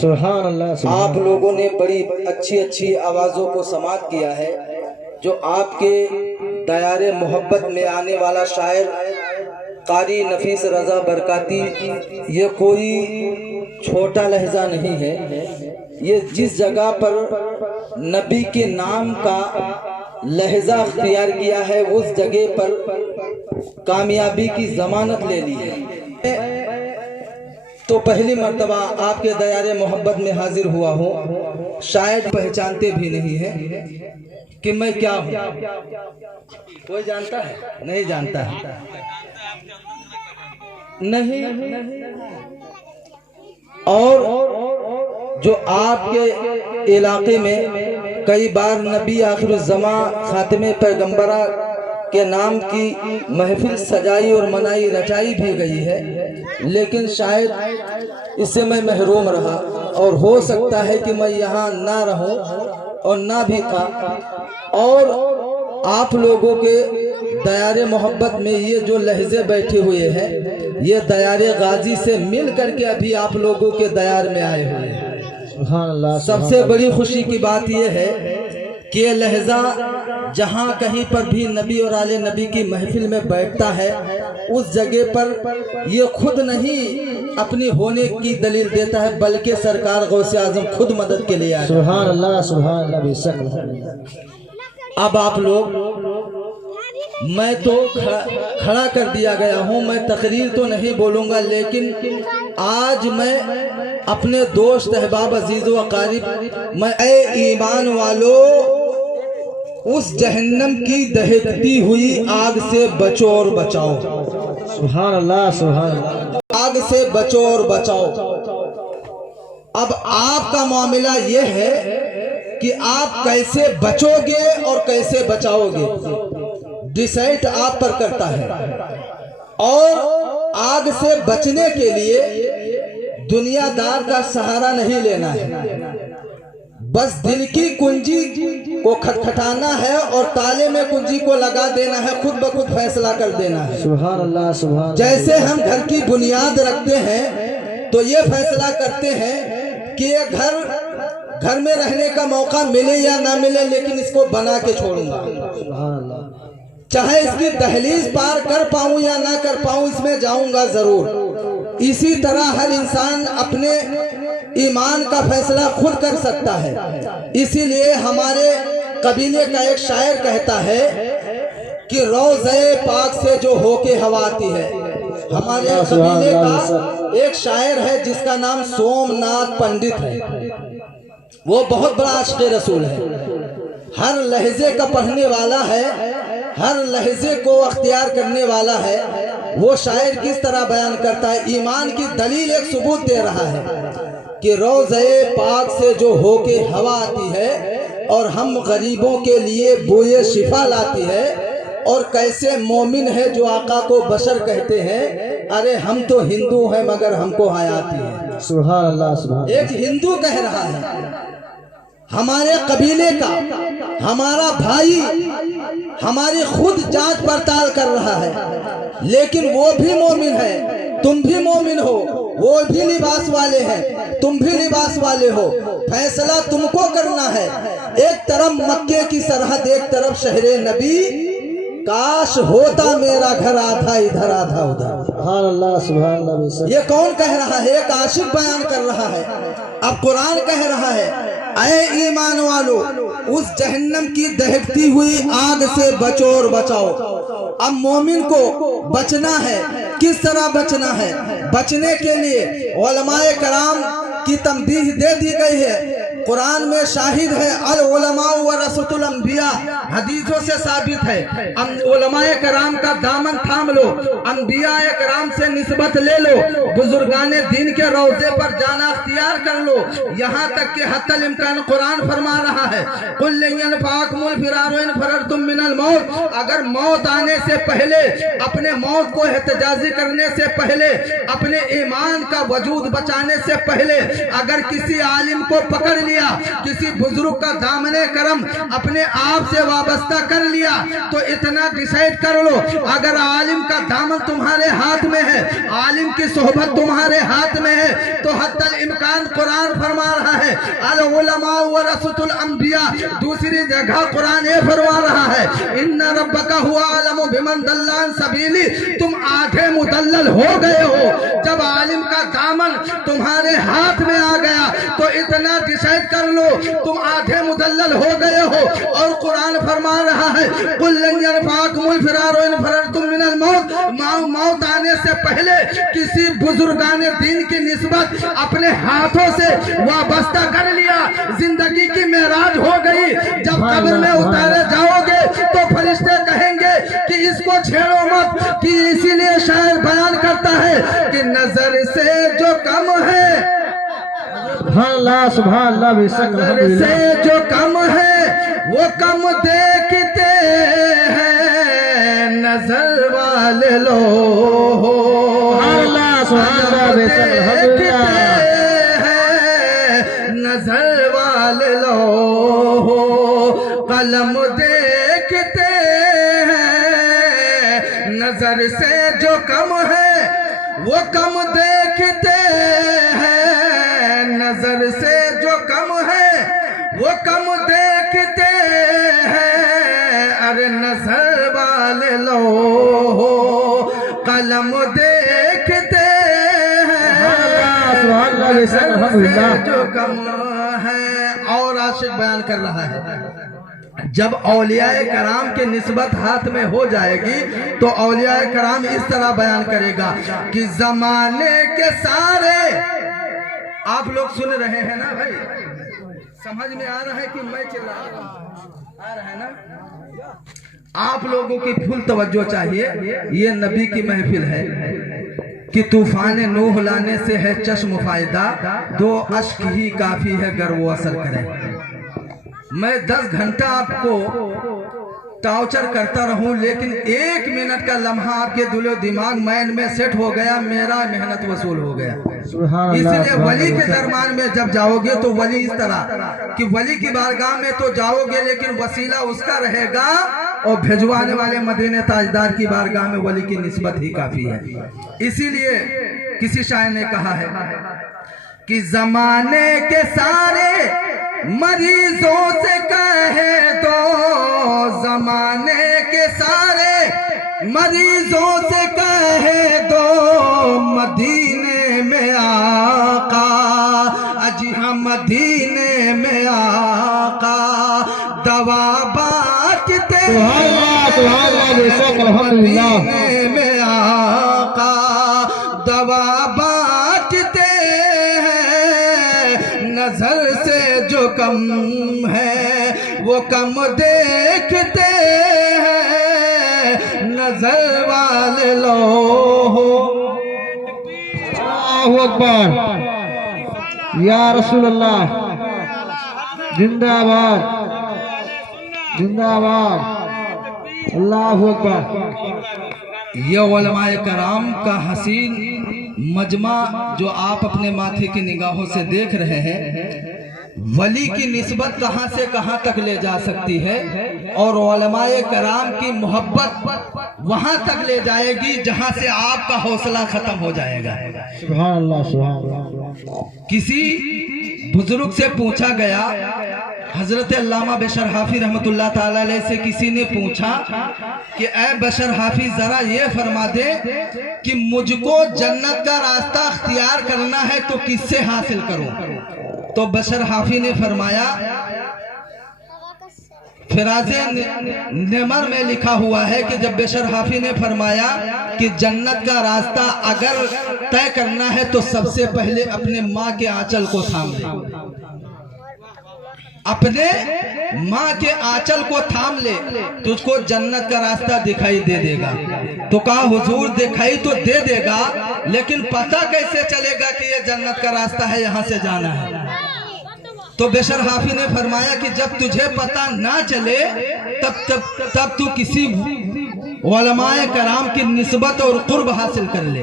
سبحان اللہ۔ آپ لوگوں نے بڑی اچھی اچھی آوازوں کو سماعت کیا ہے۔ جو آپ کے دیار محبت میں آنے والا شاعر قاری نفیس رضا برکاتی، یہ کوئی چھوٹا لہجہ نہیں ہے۔ یہ جس جگہ پر نبی کے نام کا لہجہ اختیار کیا ہے اس جگہ پر کامیابی کی ضمانت لے لی ہے۔ تو پہلی مرتبہ آپ کے دیار محبت میں حاضر ہوا ہوں۔ شاید پہچانتے بھی نہیں ہیں کہ میں کیا ہوں۔ کوئی جانتا ہے؟ نہیں جانتا ہے۔ نہیں۔ اور جو آپ کے علاقے میں کئی بار نبی آخر الزمان خاتم پیغمبرہ کے نام کی محفل سجائی اور منائی رچائی بھی گئی ہے، لیکن شاید اس سے میں محروم رہا، اور ہو سکتا ہے کہ میں یہاں نہ رہوں اور نہ بھی تھا۔ اور آپ لوگوں کے دیار محبت میں یہ جو لہجے بیٹھے ہوئے ہیں، یہ دیار غازی سے مل کر کے ابھی آپ لوگوں کے دیار میں آئے ہوئے ہیں۔ سبحان اللہ۔ سب سے بڑی خوشی کی بات یہ ہے کہ یہ لہجہ جہاں کہیں پر بھی نبی اور آل نبی کی محفل میں بیٹھتا ہے، اس جگہ پر یہ خود نہیں اپنی ہونے کی دلیل دیتا ہے، بلکہ سرکار غوث اعظم خود مدد کے لیے آئے۔ سبحان اللہ، سبحان اللہ، بے شک۔ اب آپ لوگ، میں تو کھڑا کر دیا گیا ہوں، میں تقریر تو نہیں بولوں گا، لیکن آج میں اپنے دوست احباب عزیز و اقارب، میں اے ایمان والو اس جہنم کی دہکتی ہوئی آگ سے بچو اور بچاؤ۔ سبحان اللہ، سبحان اللہ۔ آگ سے بچو اور بچاؤ۔ اب آپ کا معاملہ یہ ہے کہ آپ کیسے بچو گے اور کیسے بچاؤ گے، ڈیسائیڈ آپ پر کرتا ہے۔ اور آگ سے بچنے کے لیے دنیا دار کا سہارا نہیں لینا ہے، بس دل کی کنجی کو کھٹکھٹانا ہے اور تالے میں کنجی کو لگا دینا ہے، خود بخود فیصلہ کر دینا ہے۔ سبحان اللہ، سبحان اللہ۔ جیسے ہم گھر کی بنیاد رکھتے ہیں تو یہ فیصلہ کرتے ہیں کہ یہ گھر میں رہنے کا موقع ملے یا نہ ملے، لیکن اس کو بنا کے چھوڑوں گا، سبحان اللہ۔ چاہے اس کی دہلیز پار کر پاؤں یا نہ کر پاؤں، اس میں جاؤں گا ضرور۔ اسی طرح ہر انسان اپنے ایمان کا فیصلہ خود کر سکتا ہے۔ اسی لیے ہمارے قبیلے کا ایک شاعر کہتا ہے کہ روضہ پاک سے جو ہو کے ہوا آتی ہے۔ ہمارے قبیلے کا ایک شاعر ہے جس کا نام سومناتھ پنڈت ہے، وہ بہت بڑا عاشق رسول ہے، ہر لہجے کا پڑھنے والا ہے، ہر لہجے کو اختیار کرنے والا ہے۔ وہ شاعر کس طرح بیان کرتا ہے، ایمان کی دلیل ایک ثبوت دے رہا ہے کہ روضہ پاک سے جو ہو کے ہوا آتی ہے اور ہم غریبوں کے لیے بوئے شفا لاتی ہے، اور کیسے مومن ہے جو آقا کو بشر کہتے ہیں، ارے ہم تو ہندو ہیں مگر ہم کو حیاتی ہے۔ سبحان اللہ، سبحان اللہ۔ ایک ہندو کہہ رہا ہے، ہمارے قبیلے کا ہمارا بھائی ہماری خود جانچ پڑتال کر رہا ہے، لیکن وہ بھی مومن ہے، تم بھی مومن ہو، وہ بھی لباس والے ہیں، تم بھی لباس والے ہو، فیصلہ تم کو کرنا ہے۔ ایک طرف مکے کی سرحد، ایک طرف شہر نبی، کاش ہوتا میرا گھر آدھا ادھر آدھا ادھر۔ سبحان اللہ، سبحان اللہ۔ یہ کون کہہ رہا ہے؟ ایک عاشق بیان کر رہا ہے۔ اب قرآن کہہ رہا ہے، اے ایمان والو اس جہنم کی دہکتی ہوئی آگ سے بچو اور بچاؤ۔ اب مومن کو بچنا ہے، کس طرح بچنا ہے؟ بچنے کے لیے علماء کرام کی تنبیہ دے دی گئی ہے، قرآن میں شاہد ہے، العلماء ورثۃ الانبیاء، حدیثوں سے ثابت ہے۔ علماء کرام کا دامن تھام لو، انبیاء کرام سے نسبت لے لو، بزرگان دین کے روضے پر جانا اختیار کر لو، یہاں تک کہ حتی الامکان قرآن فرما رہا ہے قُلْ لَن يَنْفَعَكُمُ الْفِرَارُ إِنْ فَرَرْتُم مِّنَ الْمَوْتِ، اگر موت آنے سے پہلے، اپنے موت کو احتجاجی کرنے سے پہلے، اپنے ایمان کا وجود بچانے سے پہلے اگر کسی عالم کو پکڑ لیا، کسی بزرگ کا دامن کرم اپنے آپ سے وابستہ کر لیا تو اتنا ڈیسائیڈ کر لو، اگر عالم کا دامن تمہارے ہاتھ میں ہے، عالم کی صحبت تمہارے ہاتھ میں ہے تو حتی الامکان قرآن فرما رہا ہے العلماء ورثۃ الانبیاء، دوسری جگہ قرآن یہ فرما رہا ہے ان ربک هو اعلم بمن ضل عن سبیلہ، تم آدھے مدلل ہو گئے ہو۔ جب عالم کا دامن تمہارے ہاتھ میں آ گیا تو اتنا ڈیسائیڈ کر لو تم آدھے مدلل ہو گئے ہو۔ اور قرآن فرما رہا ہے قل لن ينفعكم الفرار ان فررتم من الموت، موت آنے سے پہلے کسی بزرگان دین کی نسبت اپنے ہاتھوں سے وابستہ کر لیا، زندگی کی معراج ہو گئی۔ جب قبر میں اتارے جاؤ گے تو فرشتے کہیں گے کہ اس کو چھیڑو مت، کہ اسی لیے شاعر بیان کرتا ہے کہ نظر سے جو کم ہے، سبحان اللہ بے شک نظر سے جو کم ہے وہ کم دیکھتے ہیں نظر والے لوگ، دیکھتے ہیں نظر والے لوگ، قلم دیکھتے ہیں نظر سے جو کم ہے وہ کم دیکھتے ہیں، نظر سے جو کم ہے وہ کم دیکھتے ہیں، ارے نظر والے لوگ قلم دیکھتے ہیں جو کم ہے۔ اور عاشق بیان کر رہا ہے جب اولیاء کرام کے نسبت ہاتھ میں ہو جائے گی تو اولیاء کرام اس طرح بیان کرے گا کہ زمانے کے سارے، آپ لوگ سن رہے ہیں نا بھائی، سمجھ میں آ رہا ہے کہ میں چلا رہا ہوں؟ آ رہا ہے نا؟ آپ لوگوں کی پھول توجہ چاہیے، یہ نبی کی محفل ہے کہ طوفان نوح لانے سے ہے چشم فائدہ، 2 اشک ہی کافی ہے گر وہ اثر کرے۔ میں 10 گھنٹہ آپ کو ٹارچر کرتا رہوں لیکن 1 منٹ کا لمحہ آپ کے دل و دماغ مائنڈ میں سیٹ ہو گیا، میرا محنت وصول ہو گیا۔ اس لیے ولی کے درمیان میں جب جاؤ گے تو ولی اس طرح کہ ولی کی بارگاہ میں تو جاؤ گے لیکن وسیلہ اس کا رہے گا، اور بھیجوانے والے مدینے تاجدار کی بارگاہ میں ولی کی نسبت ہی کافی ہے۔ اسی لیے کسی شاعر نے کہا ہے کہ زمانے کے سارے مریضوں سے کہہ دو، زمانے کے سارے مریضوں سے کہہ دو مدینے میں آقا، اجی ہم مدینے میں آقا دوا بانٹتے مدینے میں آقا دوا بانٹتے ہیں، نظر سے جو کم ہے وہ کم دیکھتے ہیں نظر والے لوگ۔ اللہ اکبر، یا رسول اللہ، زندہ آباد زندہ آباد، اللہ اکبر۔ یہ علماء کرام کا حسین مجمع جو آپ اپنے ماتھے کی نگاہوں سے دیکھ رہے ہیں، ولی کی نسبت کہاں سے کہاں تک لے جا سکتی ہے، اور علماء کرام کی محبت وہاں تک لے جائے گی جہاں سے آپ کا حوصلہ ختم ہو جائے گا۔ سبحان اللہ سبحان اللہ۔ کسی بزرگ سے پوچھا گیا، حضرت علامہ بشر حافظ رحمت اللہ تعالی علیہ سے کسی نے پوچھا کہ اے بشر حافظ ذرا یہ فرما دے کہ مجھ کو جنت کا راستہ اختیار کرنا ہے تو کس سے حاصل کروں؟ تو بشر حافظ نے فرمایا، فراز نمر میں لکھا ہوا ہے کہ جب بشر حافظ نے فرمایا کہ جنت کا راستہ اگر طے کرنا ہے تو سب سے پہلے اپنے ماں کے آنچل کو تھام لے، اپنے ماں کے آنچل کو تھام لے، تجھ کو جنت کا راستہ دکھائی دے دے گا۔ تو کہا حضور دکھائی تو دے دے گا لیکن پتہ کیسے چلے گا کہ یہ جنت کا راستہ ہے، یہاں سے جانا ہے؟ تو بشر حافظ نے فرمایا کہ جب تجھے پتہ نہ چلے تب تو کسی علماء کرام کی نسبت اور قرب حاصل کر لے۔